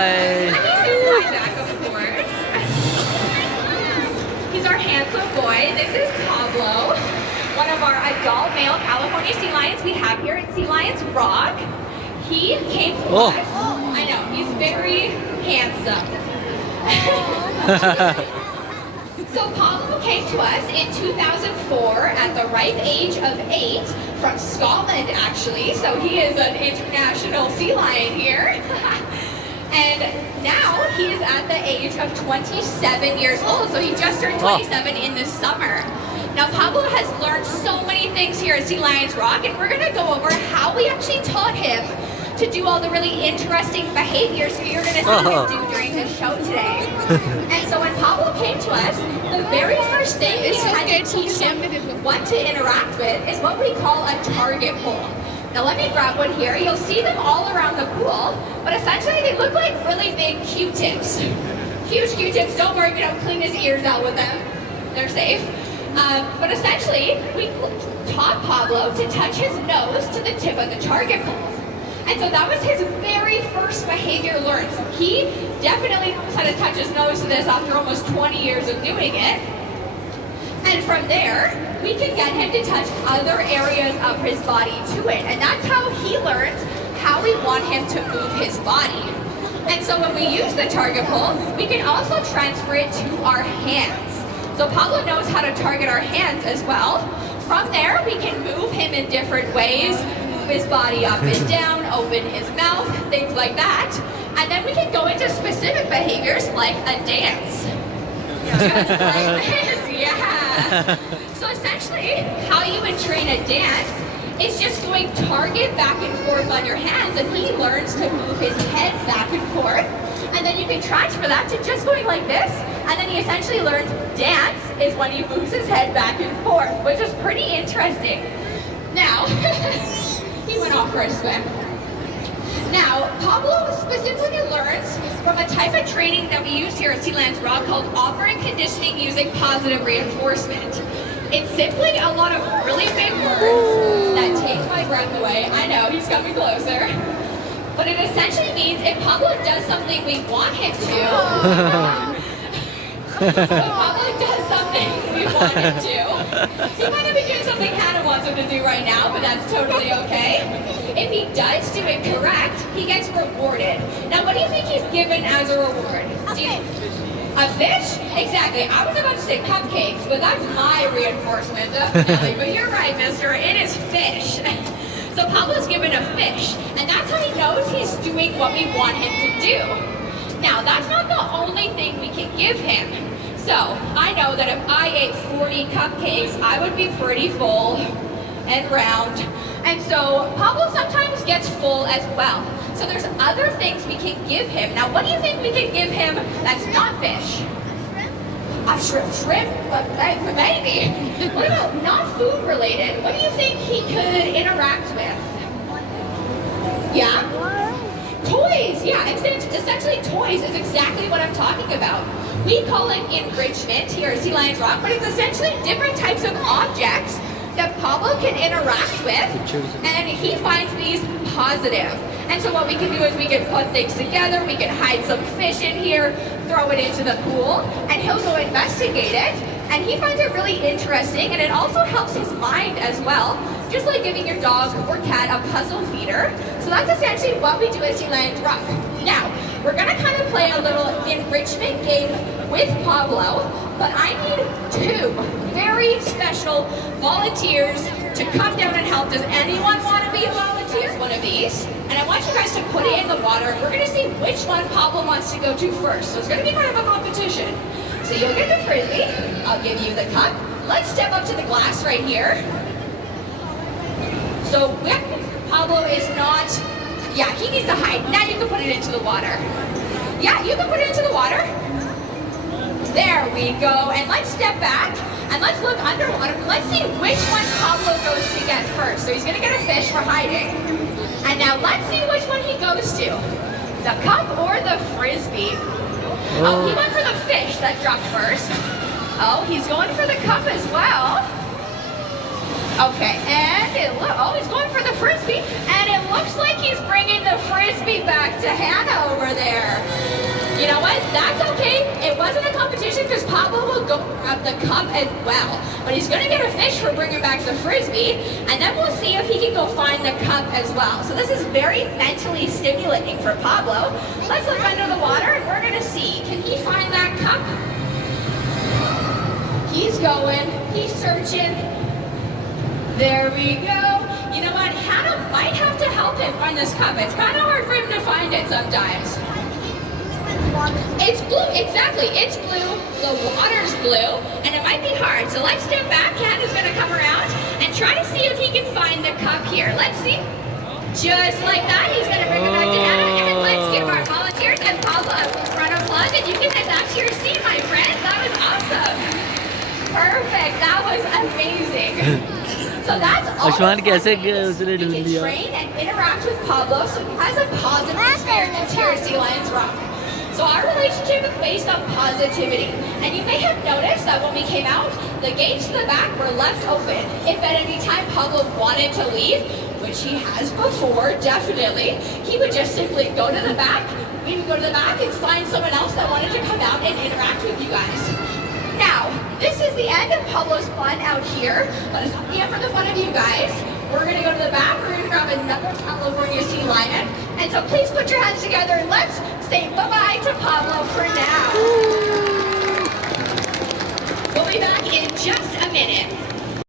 Hi. And he says hi back, of course. He's our handsome boy. This is Pablo, one of our adult male California sea lions we have here at Sea Lions Rock. He came to us. I know, he's very handsome. So Pablo came to us in 2004 at the ripe age of 8 from Scotland, actually. So he is an international sea lion here. And now he is at the age of 27 years old. So he just turned 27 in the summer. Now Pablo has learned so many things here at Sea Lions Rock, and we're gonna go over how we actually taught him to do all the really interesting behaviors you're going to see him do during his show today. And so when Pablo came to us, the very first thing we had to teach him what to interact with is what we call a target pole. Now let me grab one here. You'll see them all around the pool, but essentially they look like really big Q-tips. Huge Q-tips. Don't worry, we don't clean his ears out with them. They're safe. But essentially, we taught Pablo to touch his nose to the tip of the target pole. And so that was his very first behavior learned. So he definitely knows how to touch his nose to this after almost 20 years of doing it. And from there, we can get him to touch other areas of his body to it. And that's how he learns how we want him to move his body. And so when we use the target pole, we can also transfer it to our hands. So Pablo knows how to target our hands as well. From there, we can move him in different ways. His body up and down, open his mouth, things like that. And then we can go into specific behaviors like a dance. Just like this, yeah. So essentially, how you would train a dance is just going target back and forth on your hands, and he learns to move his head back and forth. And then you can transfer that to just going like this, and then he essentially learns dance is when he moves his head back and forth, which is pretty interesting. Now, he went off for a swim. Now, Pablo specifically learns from a type of training that we use here at Sea Lions Rock called operant conditioning using positive reinforcement. It's simply a lot of really big words that take my breath away. I know, he's coming closer. But it essentially means if Pablo does something we want him to, if Pablo does something we want him to, he might not be doing something Hannah wants him to do right now, but that's totally okay. If he does do it correct, he gets rewarded. Now, what do you think he's given as a reward? A fish? Exactly. I was about to say cupcakes, but that's my reinforcement, definitely. But you're right, mister. It is fish. So Pablo's given a fish, and that's how he knows he's doing what we want him to do. Now, that's not the only thing we can give him. So, I know that if I ate 40 cupcakes, I would be pretty full and round. And so, Pablo sometimes gets full as well. So there's other things we can give him. Now, what do you think we can give him that's not fish? A shrimp? Maybe. What about not food related? What do you think he could interact with? Yeah? Toys, yeah, essentially toys is exactly what I'm talking about. We call it enrichment here at Sea Lions Rock, but it's essentially different types of objects that Pablo can interact with, and he finds these positive. And so what we can do is we can put things together, we can hide some fish in here, throw it into the pool, and he'll go investigate it, and he finds it really interesting, and it also helps his mind as well, just like giving your dog or cat a puzzle feeder. So that's essentially what we do at Sea Lions Rock. Now, we're gonna kind of play a little enrichment game with Pablo, but I need 2 very special volunteers to come down and help. Does anyone want to be a volunteer? One of these. And I want you guys to put it in the water. We're gonna see which one Pablo wants to go to first. So it's gonna be kind of a competition. So you'll get the frisbee, I'll give you the cup. Let's step up to the glass right here. So Pablo is not, yeah, he needs to hide. Now you can put it into the water. Yeah, you can put it into the water. There we go. And let's step back and let's look underwater. Let's see which one Pablo goes to get first. So he's gonna get a fish for hiding. And now let's see which one he goes to. The cup or the frisbee? Oh, he went for the fish that dropped first. Oh, he's going for the cup as well. Okay, and he's going for the frisbee, and it looks looks like he's bringing the frisbee back to Hannah over there. You know what? That's okay. It wasn't a competition because Pablo will go grab the cup as well. But he's going to get a fish for bringing back the frisbee. And then we'll see if he can go find the cup as well. So this is very mentally stimulating for Pablo. Let's look under the water and we're going to see. Can he find that cup? He's going. He's searching. There we go. You know what? Hannah might have to help him find this cup. It's kind of hard for him to find it sometimes. It's blue, exactly. It's blue, the water's blue, and it might be hard. So let's step back. Hannah's gonna come around and try to see if he can find the cup here. Let's see. Just like that, he's gonna bring it back to Hannah. And let's give our volunteers and Pablo a round of applause. And you can head back to your seat, my friends. That was awesome. Perfect, that was amazing. So that's all the we can train and interact with Pablo so he has a positive experience here at Sea Lions Rock. So our relationship is based on positivity. And you may have noticed that when we came out, the gates to the back were left open. If at any time Pablo wanted to leave, which he has before, definitely, he would just simply go to the back, we would go to the back and find someone else that wanted to come out and interact with you guys. Now, this is the end of Pablo's fun out here, but it's not the end for the fun of you guys. We're gonna go to the back, we're gonna grab another California sea lion, and so please put your hands together and let's say bye-bye to Pablo for now. We'll be back in just a minute.